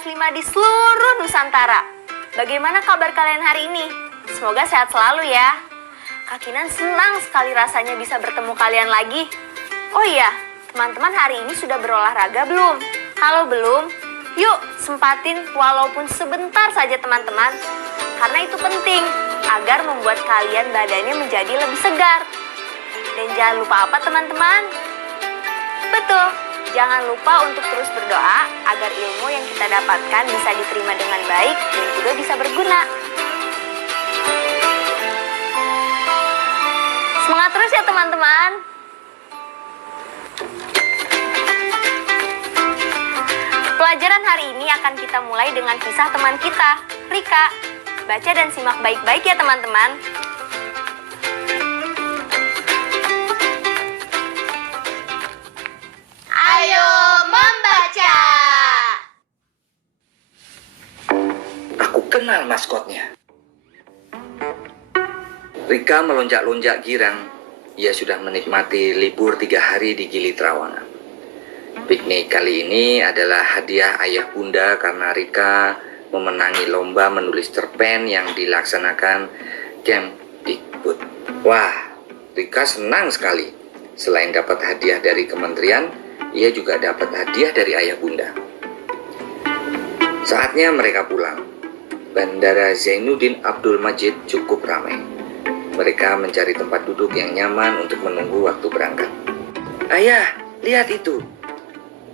kelas 5 di seluruh Nusantara. Bagaimana kabar kalian hari ini? Semoga sehat selalu ya. Kak Kinan senang sekali rasanya bisa bertemu kalian lagi. Oh iya, teman-teman hari ini sudah berolahraga belum? Kalau belum, yuk sempatin walaupun sebentar saja teman-teman. Karena itu penting agar membuat kalian badannya menjadi lebih segar. Dan jangan lupa apa teman-teman? Betul, jangan lupa untuk terus berdoa agar ilmu yang kita dapatkan bisa diterima dengan baik dan juga bisa berguna. Semangat terus ya teman-teman. Pelajaran hari ini akan kita mulai dengan kisah teman kita, Rika. Baca dan simak baik-baik ya teman-teman. Ayo membaca. Aku kenal maskotnya. Rika melonjak-lonjak girang. Ia sudah menikmati libur 3 hari di Gili Trawangan. Piknik kali ini adalah hadiah ayah bunda karena Rika memenangi lomba menulis cerpen yang dilaksanakan Kemdikbud. Wah, Rika senang sekali. Selain dapat hadiah dari kementerian, ia juga dapat hadiah dari ayah bunda. Saatnya mereka pulang. Bandara Zainuddin Abdul Majid cukup ramai. Mereka mencari tempat duduk yang nyaman untuk menunggu waktu berangkat. Ayah, lihat itu.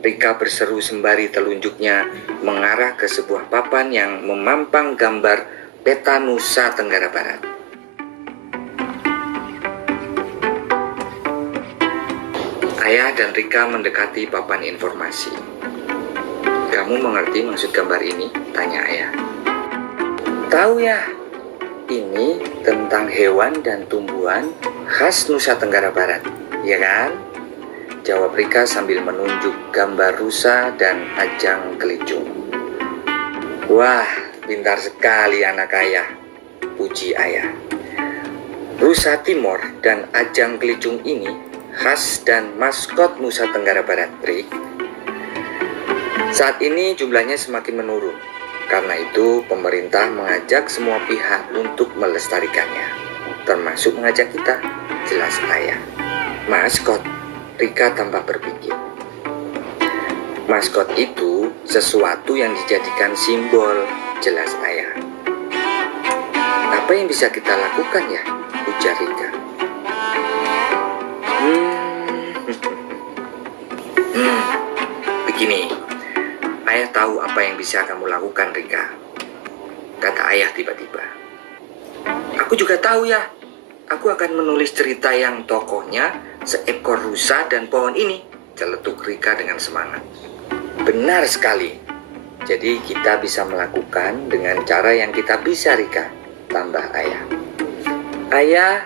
Rika berseru sembari telunjuknya mengarah ke sebuah papan yang memampang gambar peta Nusa Tenggara Barat. Ayah dan Rika mendekati papan informasi. Kamu mengerti maksud gambar ini? Tanya ayah. Tahu ya, ini tentang hewan dan tumbuhan khas Nusa Tenggara Barat, ya kan? Jawab Rika sambil menunjuk gambar rusa dan ajang kelicung. Wah, pintar sekali anak ayah, puji ayah. Rusa Timor dan ajang kelicung ini khas dan maskot Nusa Tenggara Barat, Rik. Saat ini jumlahnya semakin menurun. Karena itu pemerintah mengajak semua pihak untuk melestarikannya, termasuk mengajak kita, jelas ayah. Maskot, Rika tambah berpikir. Maskot itu sesuatu yang dijadikan simbol, jelas ayah. Apa yang bisa kita lakukan ya, ujar Rika. Begini, ayah tahu apa yang bisa kamu lakukan, Rika, kata ayah tiba-tiba. Aku juga tahu ya, aku akan menulis cerita yang tokohnya seekor rusa dan pohon ini, celetuk Rika dengan semangat. Benar sekali. Jadi kita bisa melakukan dengan cara yang kita bisa, Rika, tambah ayah. Ayah,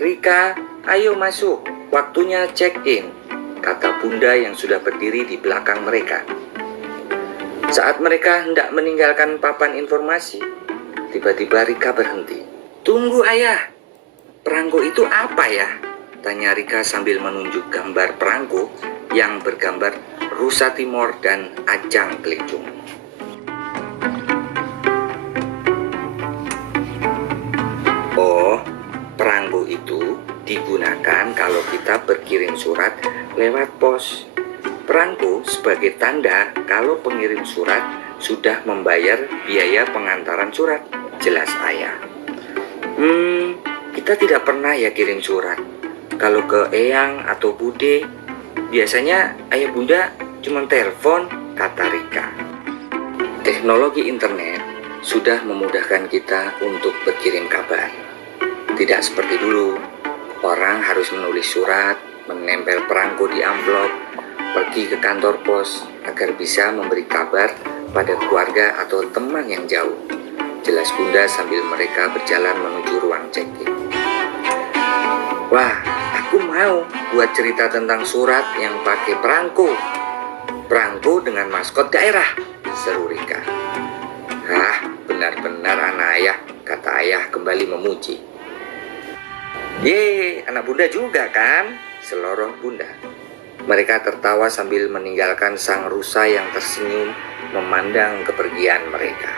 Rika, ayo masuk, waktunya check-in, kata bunda yang sudah berdiri di belakang mereka. Saat mereka hendak meninggalkan papan informasi, tiba-tiba Rika berhenti. Tunggu ayah, perangko itu apa ya? Tanya Rika sambil menunjuk gambar perangko yang bergambar rusa Timor dan ajang kelicung. Oh, perangko itu digunakan kalau kita berkirim surat lewat pos. Perangko sebagai tanda kalau pengirim surat sudah membayar biaya pengantaran surat, jelas ayah. Kita tidak pernah ya kirim surat. Kalau ke Eyang atau Bude, biasanya ayah bunda cuma telepon, kata Rika. Teknologi internet sudah memudahkan kita untuk berkirim kabar. Tidak seperti dulu, orang harus menulis surat, menempel perangko di amplop, pergi ke kantor pos agar bisa memberi kabar pada keluarga atau teman yang jauh, jelas bunda sambil mereka berjalan menuju ruang check-in. Wah, aku mau buat cerita tentang surat yang pakai perangko. Perangko dengan maskot daerah, seru Rika. Hah, benar-benar anak ayah, kata ayah kembali memuji. Yeay, anak bunda juga kan? Seloroh bunda. Mereka tertawa sambil meninggalkan sang rusa yang tersenyum memandang kepergian mereka.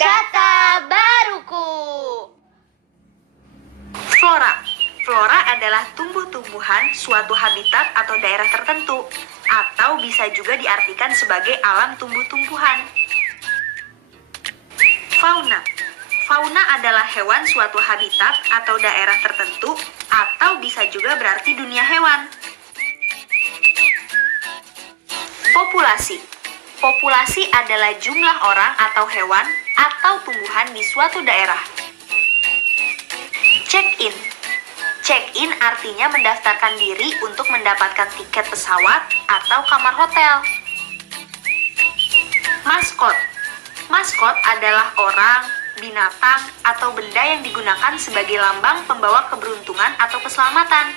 Kata baruku. Flora. Flora adalah tumbuh-tumbuhan suatu habitat atau daerah tertentu, atau bisa juga diartikan sebagai alam tumbuh-tumbuhan. Fauna. Fauna adalah hewan suatu habitat atau daerah tertentu, atau bisa juga berarti dunia hewan. Populasi. Populasi adalah jumlah orang atau hewan atau tumbuhan di suatu daerah. Check-in. Check-in artinya mendaftarkan diri untuk mendapatkan tiket pesawat atau kamar hotel. Maskot. Maskot adalah orang, binatang, atau benda yang digunakan sebagai lambang pembawa keberuntungan atau keselamatan.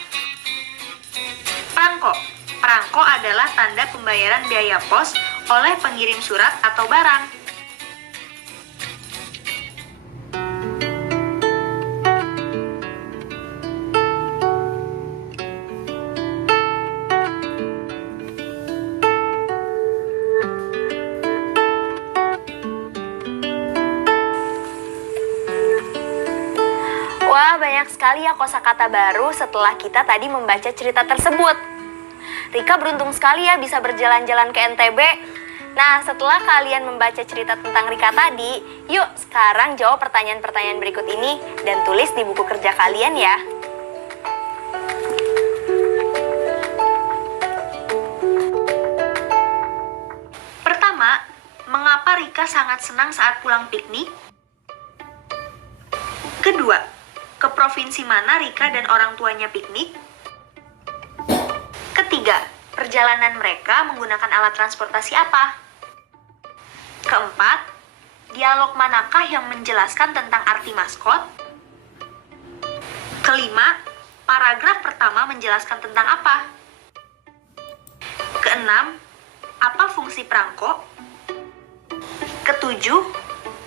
Perangko. Perangko adalah tanda pembayaran biaya pos oleh pengirim surat atau barang. Wah, banyak sekali ya kosakata baru setelah kita tadi membaca cerita tersebut. Rika beruntung sekali ya bisa berjalan-jalan ke NTB. Nah, setelah kalian membaca cerita tentang Rika tadi, yuk sekarang jawab pertanyaan-pertanyaan berikut ini dan tulis di buku kerja kalian ya. Pertama, mengapa Rika sangat senang saat pulang piknik? Kedua, ke provinsi mana Rika dan orang tuanya piknik? Ketiga, perjalanan mereka menggunakan alat transportasi apa? Keempat, dialog manakah yang menjelaskan tentang arti maskot? Kelima, paragraf pertama menjelaskan tentang apa? Keenam, apa fungsi perangko? Ketujuh,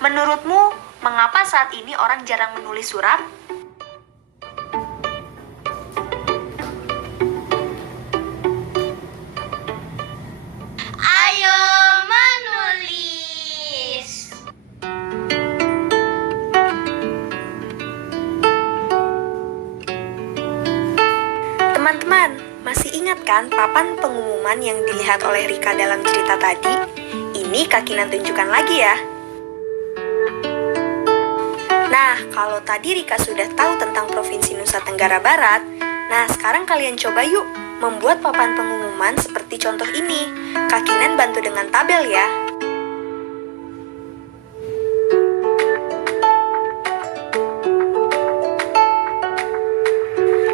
menurutmu mengapa saat ini orang jarang menulis surat? Ayo menulis. Teman-teman, masih ingat kan papan pengumuman yang dilihat oleh Rika dalam cerita tadi? Ini Kak Kinan tunjukkan lagi ya. Nah, kalau tadi Rika sudah tahu tentang Provinsi Nusa Tenggara Barat, nah sekarang kalian coba yuk membuat papan pengumuman seperti contoh ini. Kak Kinan bantu dengan tabel ya.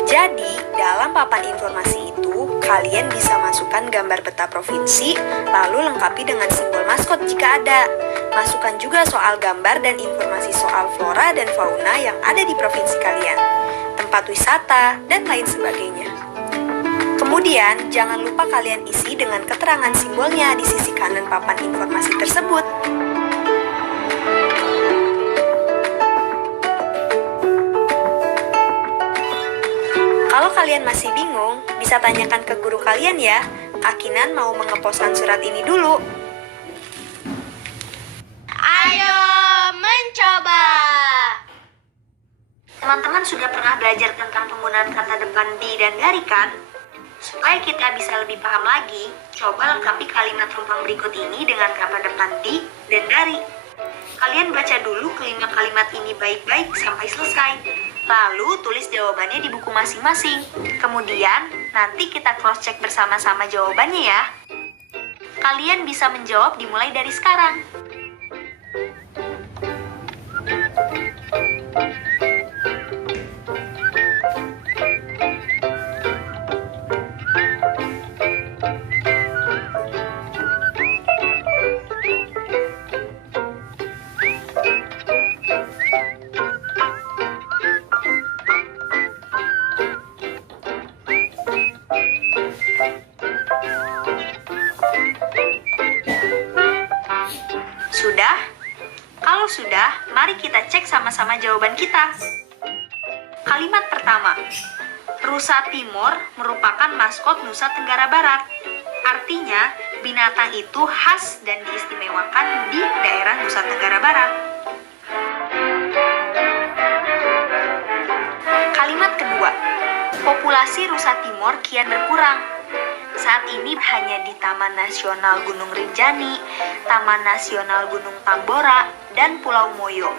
Jadi, dalam papan informasi itu, kalian bisa masukkan gambar peta provinsi, lalu lengkapi dengan simbol maskot jika ada. Masukkan juga soal gambar dan informasi soal flora dan fauna yang ada di provinsi kalian, tempat wisata, dan lain sebagainya. Kemudian, jangan lupa kalian isi dengan keterangan simbolnya di sisi kanan papan informasi tersebut. Kalau kalian masih bingung, bisa tanyakan ke guru kalian ya. Kak Kinan mau mengeposkan surat ini dulu. Ayo mencoba! Teman-teman sudah pernah belajar tentang penggunaan kata depan di dan dari kan? Supaya kita bisa lebih paham lagi, coba lengkapi kalimat rumpang berikut ini dengan kata depan di dan dari. Kalian baca dulu kelima kalimat ini baik-baik sampai selesai. Lalu tulis jawabannya di buku masing-masing. Kemudian nanti kita cross-check bersama-sama jawabannya ya. Kalian bisa menjawab dimulai dari sekarang. Sudah? Kalau sudah, mari kita cek sama-sama jawaban kita. Kalimat pertama, Rusa Timor merupakan maskot Nusa Tenggara Barat. Artinya, binatang itu khas dan diistimewakan di daerah Nusa Tenggara Barat. Kalimat kedua, populasi rusa Timor kian berkurang. Saat ini hanya di Taman Nasional Gunung Rinjani, Taman Nasional Gunung Tambora, dan Pulau Moyo.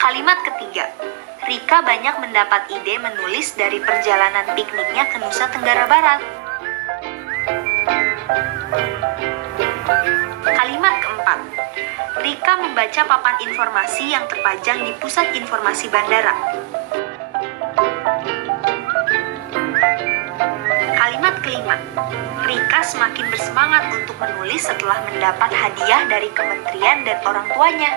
Kalimat ketiga, Rika banyak mendapat ide menulis dari perjalanan pikniknya ke Nusa Tenggara Barat. Kalimat keempat, Rika membaca papan informasi yang terpajang di pusat informasi bandara. Kalimat kelima, Rika semakin bersemangat untuk menulis setelah mendapat hadiah dari kementerian dan orang tuanya.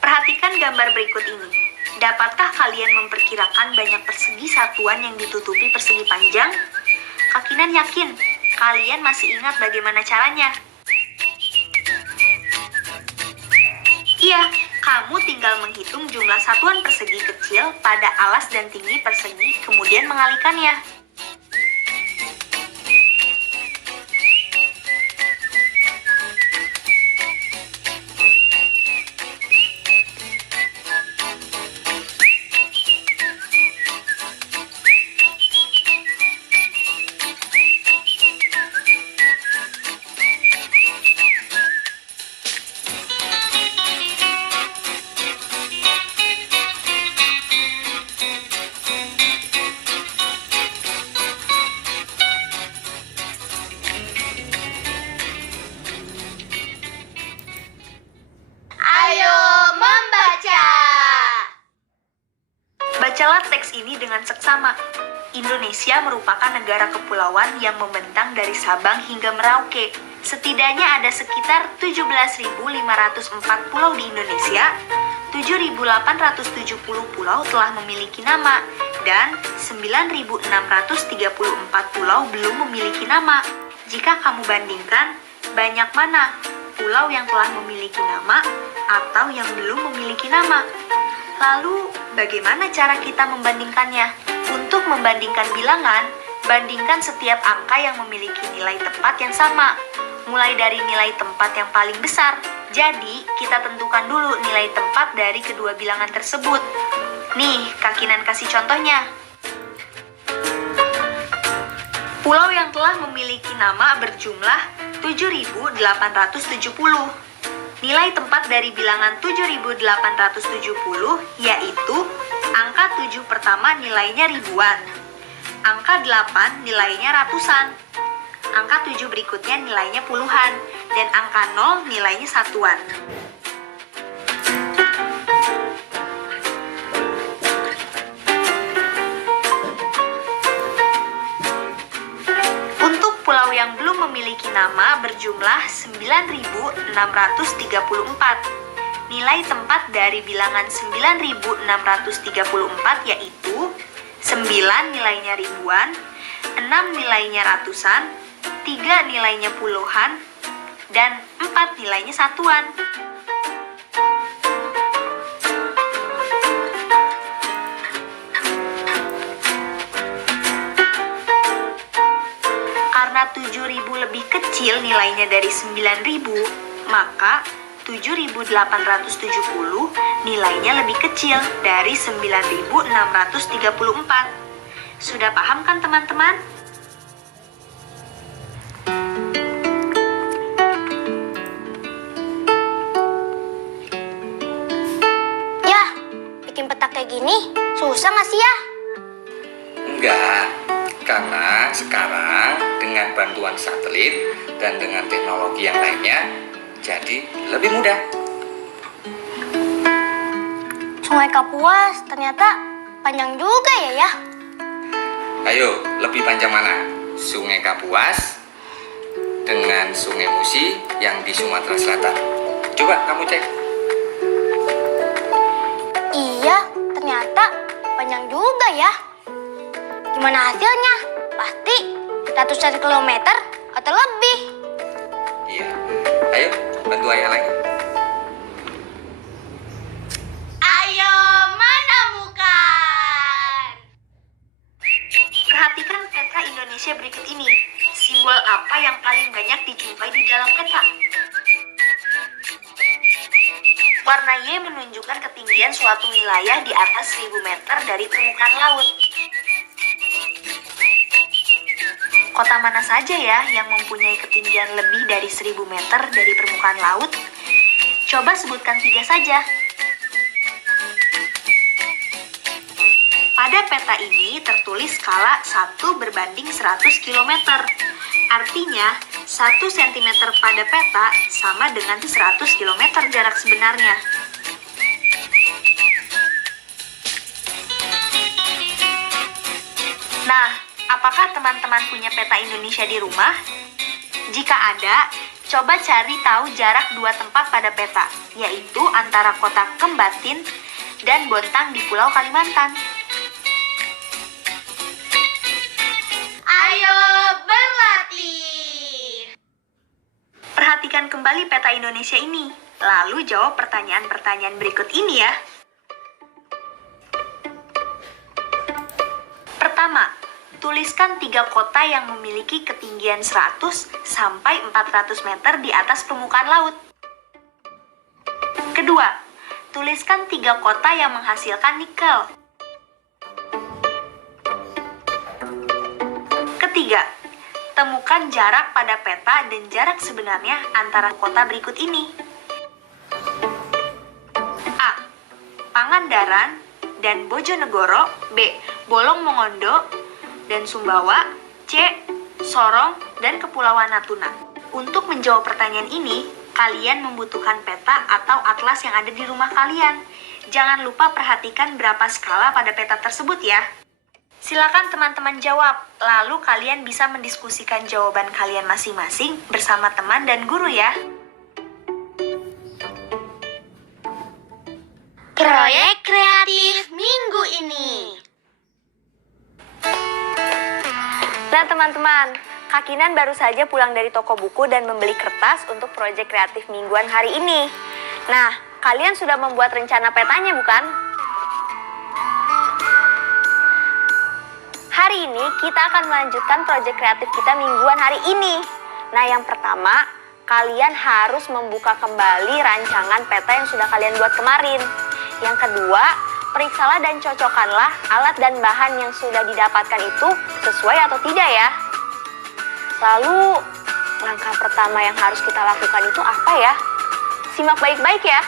Perhatikan gambar berikut ini. Dapatkah kalian memperkirakan banyak persegi satuan yang ditutupi persegi panjang? Kakinan yakin, kalian masih ingat bagaimana caranya? Iya, kamu tinggal menghitung jumlah satuan persegi kecil pada alas dan tinggi persegi, kemudian mengalihkannya. Bacalah teks ini dengan seksama. Indonesia merupakan negara kepulauan yang membentang dari Sabang hingga Merauke. Setidaknya ada sekitar 17.504 pulau di Indonesia, 7.870 pulau telah memiliki nama, dan 9.634 pulau belum memiliki nama. Jika kamu bandingkan, banyak mana pulau yang telah memiliki nama atau yang belum memiliki nama? Lalu, bagaimana cara kita membandingkannya? Untuk membandingkan bilangan, bandingkan setiap angka yang memiliki nilai tepat yang sama, mulai dari nilai tempat yang paling besar. Jadi, kita tentukan dulu nilai tempat dari kedua bilangan tersebut. Nih, Kakinan kasih contohnya. Pulau yang telah memiliki nama berjumlah 7.870. Nilai tempat dari bilangan 7.870 yaitu angka 7 pertama nilainya ribuan, angka 8 nilainya ratusan, angka 7 berikutnya nilainya puluhan, dan angka 0 nilainya satuan. Pulau yang belum memiliki nama berjumlah 9.634. Nilai tempat dari bilangan 9.634 yaitu 9 nilainya ribuan, 6 nilainya ratusan, 3 nilainya puluhan, dan 4 nilainya satuan. Karena 7.000 lebih kecil nilainya dari 9.000, maka 7.870 nilainya lebih kecil dari 9.634. Sudah paham kan teman-teman? Ya, bikin peta kayak gini susah nggak sih ya? Enggak, karena sekarang dengan bantuan satelit dan dengan teknologi yang lainnya, jadi lebih mudah. Sungai Kapuas ternyata panjang juga ya. Ayo, lebih panjang mana? Sungai Kapuas dengan Sungai Musi yang di Sumatera Selatan. Coba kamu cek. Iya, ternyata panjang juga ya. Gimana hasilnya? Pasti ratusan kilometer atau lebih. Iya. Ayo, bantu ayah lagi. Ayo menemukan. Perhatikan peta Indonesia berikut ini. Simbol apa yang paling banyak dijumpai di dalam peta? Warna Y menunjukkan ketinggian suatu wilayah di atas 1000 meter dari permukaan laut. Kota mana saja ya yang mempunyai ketinggian lebih dari 1000 meter dari permukaan laut? Coba sebutkan 3 saja. Pada peta ini tertulis skala 1/100 km. Artinya, 1 cm pada peta sama dengan 100 km jarak sebenarnya. Nah, apakah teman-teman punya peta Indonesia di rumah? Jika ada, coba cari tahu jarak 2 tempat pada peta, yaitu antara kota Kembatin dan Bontang di Pulau Kalimantan. Ayo berlatih. Perhatikan kembali peta Indonesia ini, lalu jawab pertanyaan-pertanyaan berikut ini ya. Pertama, tuliskan 3 kota yang memiliki ketinggian 100 sampai 400 meter di atas permukaan laut. Kedua, tuliskan 3 kota yang menghasilkan nikel. Ketiga, temukan jarak pada peta dan jarak sebenarnya antara kota berikut ini. A. Pangandaran dan Bojonegoro. B. Bolong Mongondo dan Sumbawa. C. Sorong dan Kepulauan Natuna. Untuk menjawab pertanyaan ini, kalian membutuhkan peta atau atlas yang ada di rumah kalian. Jangan lupa perhatikan berapa skala pada peta tersebut ya. Silakan teman-teman jawab, lalu kalian bisa mendiskusikan jawaban kalian masing-masing bersama teman dan guru ya. Proyek kreatif minggu ini. Nah teman-teman, Kak Kinan baru saja pulang dari toko buku dan membeli kertas untuk proyek kreatif mingguan hari ini. Nah, kalian sudah membuat rencana petanya bukan? Hari ini kita akan melanjutkan proyek kreatif kita mingguan hari ini. Nah, yang pertama, kalian harus membuka kembali rancangan peta yang sudah kalian buat kemarin. Yang kedua, periksalah dan cocokkanlah alat dan bahan yang sudah didapatkan itu sesuai atau tidak ya. Lalu, langkah pertama yang harus kita lakukan itu apa ya? Simak baik-baik ya.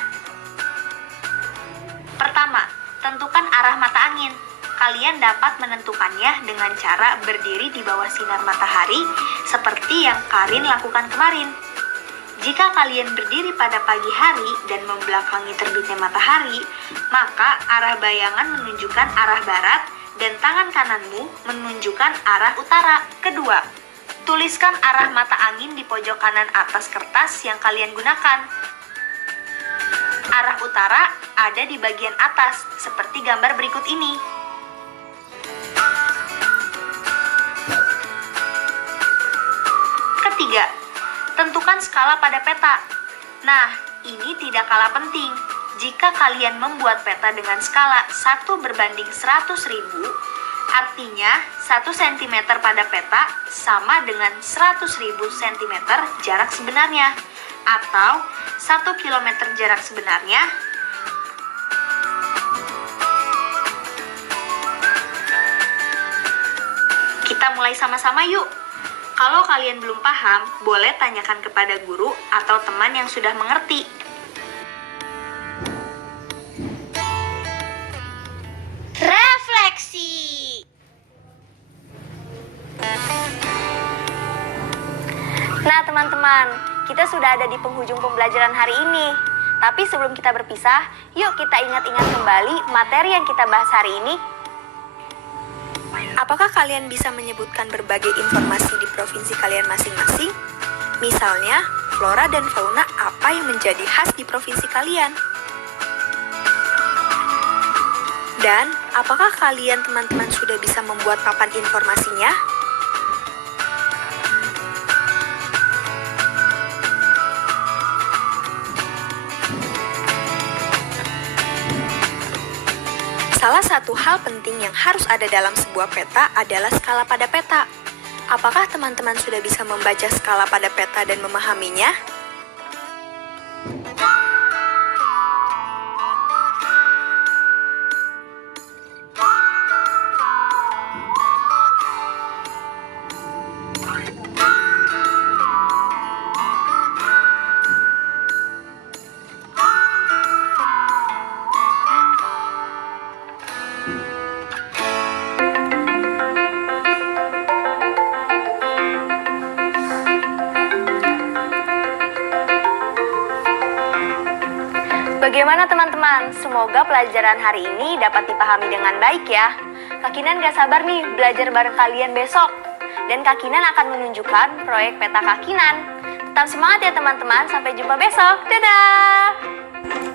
Pertama, tentukan arah mata angin. Kalian dapat menentukannya dengan cara berdiri di bawah sinar matahari seperti yang Karin lakukan kemarin. Jika kalian berdiri pada pagi hari dan membelakangi terbitnya matahari, maka arah bayangan menunjukkan arah barat dan tangan kananmu menunjukkan arah utara. Kedua, tuliskan arah mata angin di pojok kanan atas kertas yang kalian gunakan. Arah utara ada di bagian atas, seperti gambar berikut ini. Ketiga, tentukan skala pada peta. Nah, ini tidak kalah penting. Jika kalian membuat peta dengan skala 1/100.000, artinya 1 cm pada peta sama dengan 100.000 cm jarak sebenarnya, atau 1 km jarak sebenarnya. Kita mulai sama-sama yuk. Kalau kalian belum paham, boleh tanyakan kepada guru atau teman yang sudah mengerti. Refleksi. Nah teman-teman, kita sudah ada di penghujung pembelajaran hari ini. Tapi sebelum kita berpisah, yuk kita ingat-ingat kembali materi yang kita bahas hari ini. Apakah kalian bisa menyebutkan berbagai informasi di provinsi kalian masing-masing? Misalnya, flora dan fauna apa yang menjadi khas di provinsi kalian? Dan, apakah kalian teman-teman sudah bisa membuat papan informasinya? Salah satu hal penting yang harus ada dalam sebuah peta adalah skala pada peta. Apakah teman-teman sudah bisa membaca skala pada peta dan memahaminya? Bagaimana teman-teman? Semoga pelajaran hari ini dapat dipahami dengan baik ya. Kak Kinan gak sabar nih belajar bareng kalian besok. Dan Kak Kinan akan menunjukkan proyek peta Kak Kinan. Tetap semangat ya teman-teman, sampai jumpa besok. Dadah!